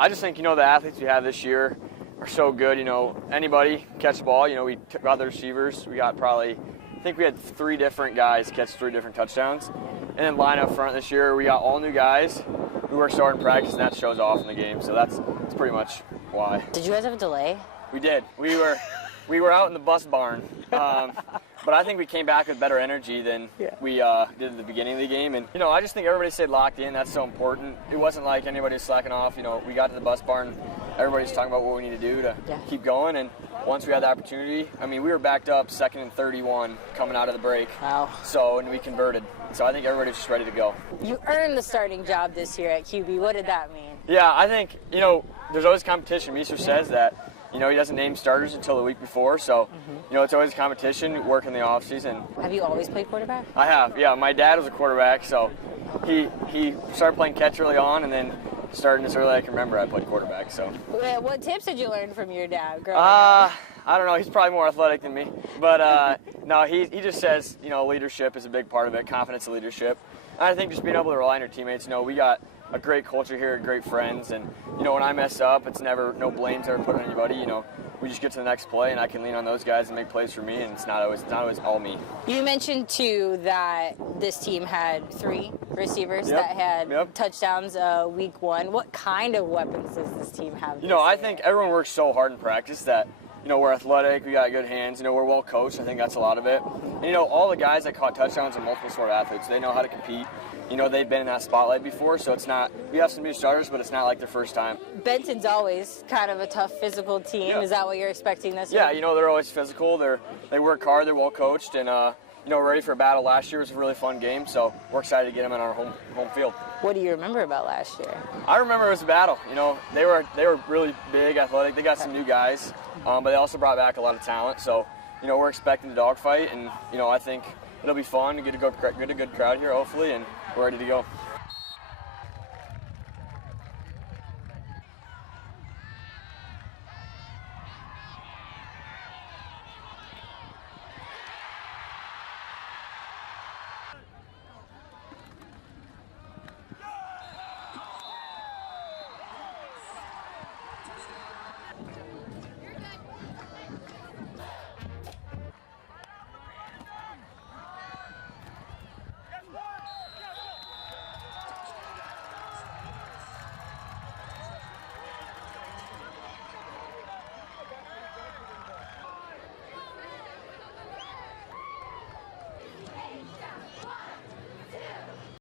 I just think, the athletes we have this year are so good. Anybody catch the ball. We got the receivers. We got I think we had 3 different guys catch 3 different touchdowns. And then line up front this year, we got all new guys. We worked hard in practice, and that shows off in the game. So that's pretty much why. Did you guys have a delay? We did. We were out in the bus barn. But I think we came back with better energy than we did at the beginning of the game. And, I just think everybody stayed locked in. That's so important. It wasn't like anybody was slacking off. We got to the bus barn. Everybody's talking about what we need to do to keep going. And once we had the opportunity, we were backed up 2nd and 31 coming out of the break. Wow. And we converted. So I think everybody's just ready to go. You earned the starting job this year at QB. What did that mean? Yeah, I think, there's always competition. Meeser says that. He doesn't name starters until the week before, so, it's always competition, work in the offseason. Have you always played quarterback? I have, yeah. My dad was a quarterback, so he started playing catch early on, and then starting as early as I can remember, I played quarterback, so. What tips did you learn from your dad growing up? I don't know. He's probably more athletic than me. But, no, he just says, leadership is a big part of it, confidence and leadership. And I think just being able to rely on your teammates. We got a great culture here, great friends, and when I mess up, it's never no blames ever put on anybody. We just get to the next play, and I can lean on those guys and make plays for me, and it's not always all me. You mentioned too that this team had 3 receivers that had touchdowns week 1. What kind of weapons does this team have? I think everyone works so hard in practice that we're athletic, we got good hands, we're well coached. I think that's a lot of it. And all the guys that caught touchdowns are multiple sport athletes. They know how to compete. They've been in that spotlight before, so it's not, we have some new starters, but it's not like their first time. Benton's always kind of a tough physical team. Yeah. Is that what you're expecting this week? Yeah, they're always physical. They work hard, they're well coached, and ready for a battle. Last year was a really fun game, so we're excited to get them in our home field. What do you remember about last year? I remember it was a battle. They were really big, athletic. They got some new guys, but they also brought back a lot of talent. So, we're expecting a dogfight, and I think it'll be fun to get a good crowd here, hopefully, and we're ready to go.